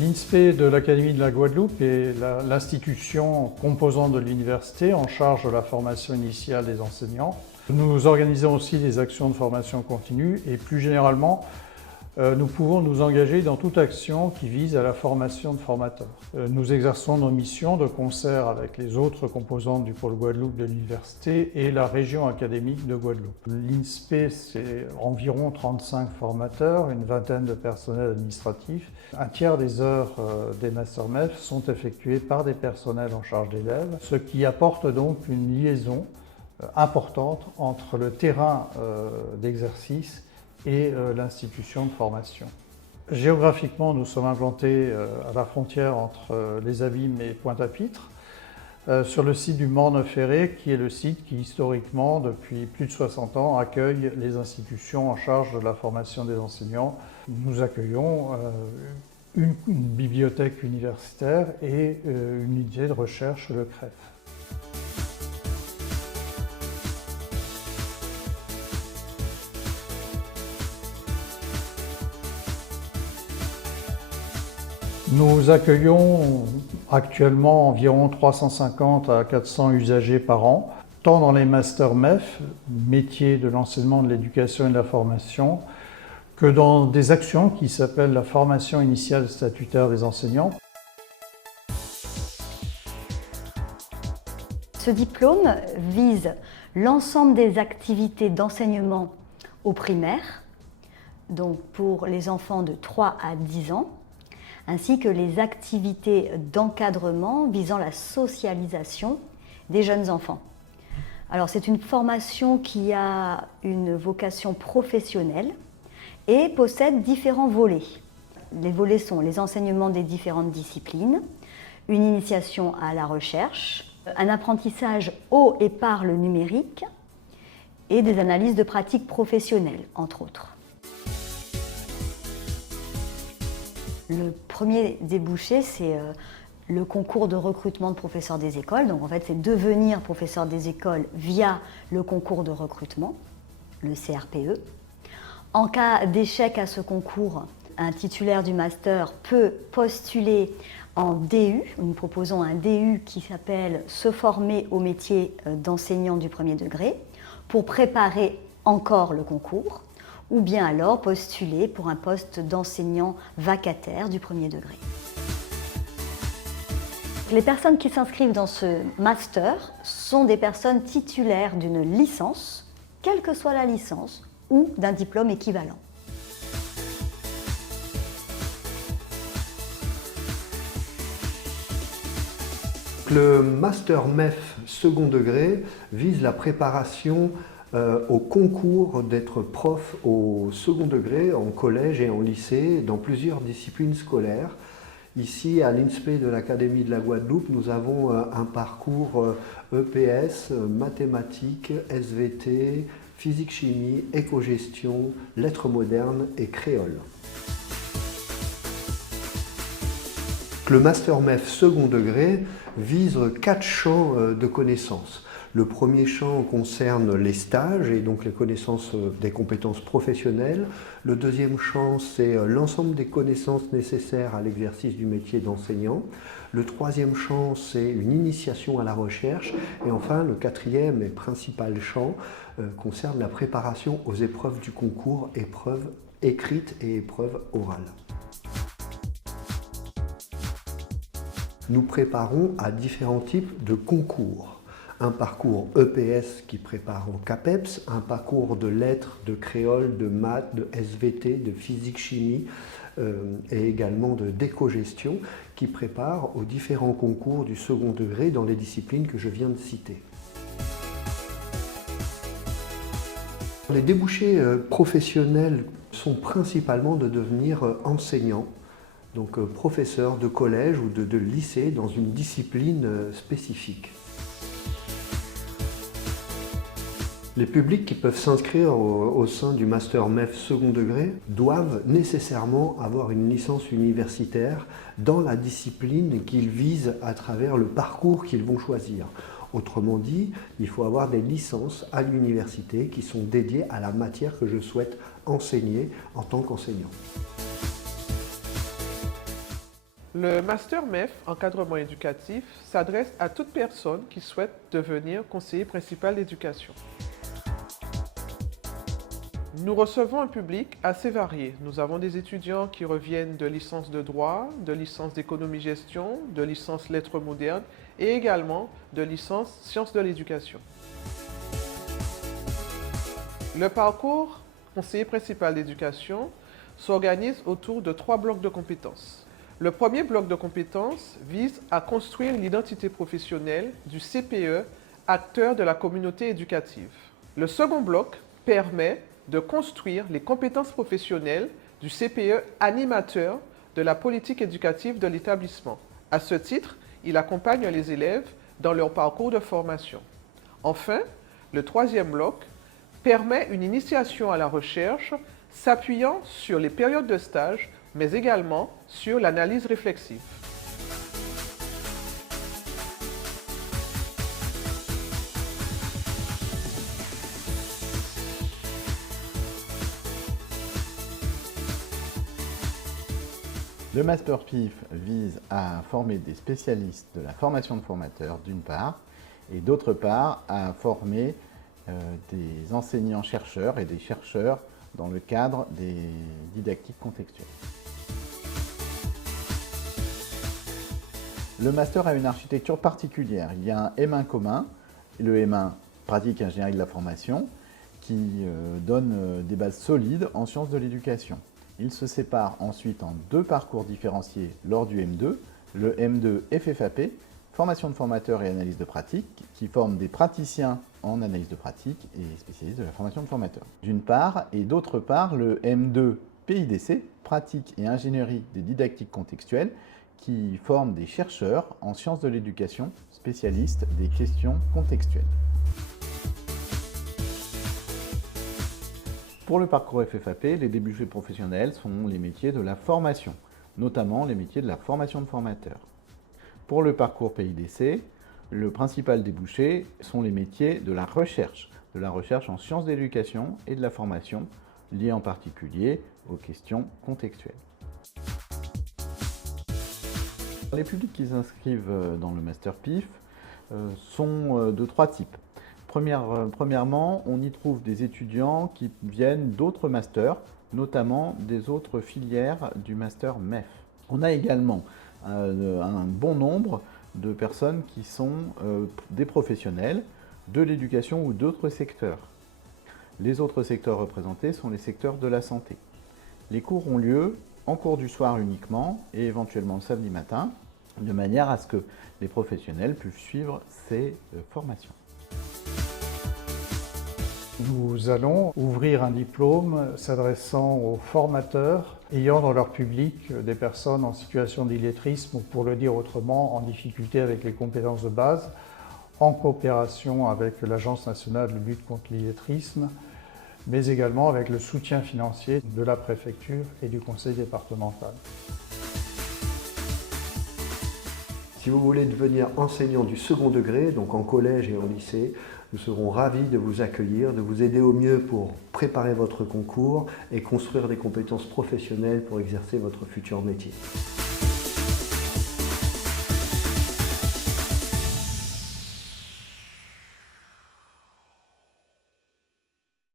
L'INSPE de l'Académie de la Guadeloupe est l'institution composante de l'université en charge de la formation initiale des enseignants. Nous organisons aussi des actions de formation continue et plus généralement, nous pouvons nous engager dans toute action qui vise à la formation de formateurs. Nous exerçons nos missions de concert avec les autres composantes du pôle Guadeloupe de l'université et la région académique de Guadeloupe. L'INSPE, c'est environ 35 formateurs, une vingtaine de personnels administratifs. Un tiers des heures des Master MEF sont effectuées par des personnels en charge d'élèves, ce qui apporte donc une liaison importante entre le terrain d'exercice et l'institution de formation. Géographiquement, nous sommes implantés à la frontière entre les Abîmes et Pointe-à-Pitre, sur le site du Morne-Ferré, qui est le site qui, historiquement, depuis plus de 60 ans, accueille les institutions en charge de la formation des enseignants. Nous accueillons une bibliothèque universitaire et une unité de recherche, le CREF. Nous accueillons actuellement environ 350 à 400 usagers par an, tant dans les Master MEF, métiers de l'enseignement, de l'éducation et de la formation, que dans des actions qui s'appellent la formation initiale statutaire des enseignants. Ce diplôme vise l'ensemble des activités d'enseignement au primaire, donc pour les enfants de 3 à 10 ans, ainsi que les activités d'encadrement visant la socialisation des jeunes enfants. Alors c'est une formation qui a une vocation professionnelle et possède différents volets. Les volets sont les enseignements des différentes disciplines, une initiation à la recherche, un apprentissage au et par le numérique et des analyses de pratiques professionnelles, entre autres. Le premier débouché, c'est le concours de recrutement de professeurs des écoles. Donc en fait, c'est devenir professeur des écoles via le concours de recrutement, le CRPE. En cas d'échec à ce concours, un titulaire du master peut postuler en DU. Nous proposons un DU qui s'appelle « Se former au métier d'enseignant du premier degré » pour préparer encore le concours, ou bien alors postuler pour un poste d'enseignant vacataire du premier degré. Les personnes qui s'inscrivent dans ce master sont des personnes titulaires d'une licence, quelle que soit la licence, ou d'un diplôme équivalent. Le Master MEF second degré vise la préparation au concours d'être prof au second degré, en collège et en lycée, dans plusieurs disciplines scolaires. Ici, à l'INSPE de l'Académie de la Guadeloupe, nous avons un parcours EPS, mathématiques, SVT, physique-chimie, éco-gestion, lettres modernes et créole. Le Master MEF second degré vise 4 champs de connaissances. Le premier champ concerne les stages et donc les connaissances des compétences professionnelles. Le deuxième champ, c'est l'ensemble des connaissances nécessaires à l'exercice du métier d'enseignant. Le troisième champ, c'est une initiation à la recherche. Et enfin, le quatrième et principal champ concerne la préparation aux épreuves du concours, épreuves écrites et épreuves orales. Nous préparons à différents types de concours. Un parcours EPS qui prépare au CAPEPS, un parcours de lettres, de créole, de maths, de SVT, de physique-chimie et également d'éco-gestion qui prépare aux différents concours du second degré dans les disciplines que je viens de citer. Les débouchés professionnels sont principalement de devenir enseignant, donc professeur de collège ou de lycée dans une discipline spécifique. Les publics qui peuvent s'inscrire au sein du Master MEF second degré doivent nécessairement avoir une licence universitaire dans la discipline qu'ils visent à travers le parcours qu'ils vont choisir. Autrement dit, il faut avoir des licences à l'université qui sont dédiées à la matière que je souhaite enseigner en tant qu'enseignant. Le Master MEF, encadrement éducatif, s'adresse à toute personne qui souhaite devenir conseiller principal d'éducation. Nous recevons un public assez varié. Nous avons des étudiants qui reviennent de licences de droit, de licences d'économie-gestion, de licences lettres modernes et également de licences sciences de l'éducation. Le parcours conseiller principal d'éducation s'organise autour de 3 blocs de compétences. Le premier bloc de compétences vise à construire l'identité professionnelle du CPE, acteur de la communauté éducative. Le second bloc permet de construire les compétences professionnelles du CPE, animateur de la politique éducative de l'établissement. À ce titre, il accompagne les élèves dans leur parcours de formation. Enfin, le troisième bloc permet une initiation à la recherche s'appuyant sur les périodes de stage, mais également sur l'analyse réflexive. Le Master PIF vise à former des spécialistes de la formation de formateurs d'une part, et d'autre part à former des enseignants-chercheurs et des chercheurs dans le cadre des didactiques contextuelles. Le Master a une architecture particulière. Il y a un M1 commun, le M1 pratique ingénierie de la formation, qui donne des bases solides en sciences de l'éducation. Il se sépare ensuite en 2 parcours différenciés lors du M2, le M2 FFAP, formation de formateurs et analyse de pratique, qui forment des praticiens en analyse de pratique et spécialistes de la formation de formateurs. D'une part, et d'autre part, le M2 PIDC, pratique et ingénierie des didactiques contextuelles, qui forment des chercheurs en sciences de l'éducation, spécialistes des questions contextuelles. Pour le parcours FFAP, les débouchés professionnels sont les métiers de la formation, notamment les métiers de la formation de formateurs. Pour le parcours PIDC, le principal débouché sont les métiers de la recherche en sciences de l'éducation et de la formation, liés en particulier aux questions contextuelles. Les publics qui s'inscrivent dans le Master PIF sont de 3 types. Premièrement, on y trouve des étudiants qui viennent d'autres masters, notamment des autres filières du Master MEF. On a également un bon nombre de personnes qui sont des professionnels de l'éducation ou d'autres secteurs. Les autres secteurs représentés sont les secteurs de la santé. Les cours ont lieu en cours du soir uniquement et éventuellement le samedi matin, de manière à ce que les professionnels puissent suivre ces formations. Nous allons ouvrir un diplôme s'adressant aux formateurs ayant dans leur public des personnes en situation d'illettrisme ou, pour le dire autrement, en difficulté avec les compétences de base, en coopération avec l'Agence nationale de lutte contre l'illettrisme, mais également avec le soutien financier de la préfecture et du conseil départemental. Si vous voulez devenir enseignant du second degré, donc en collège et en lycée, nous serons ravis de vous accueillir, de vous aider au mieux pour préparer votre concours et construire des compétences professionnelles pour exercer votre futur métier.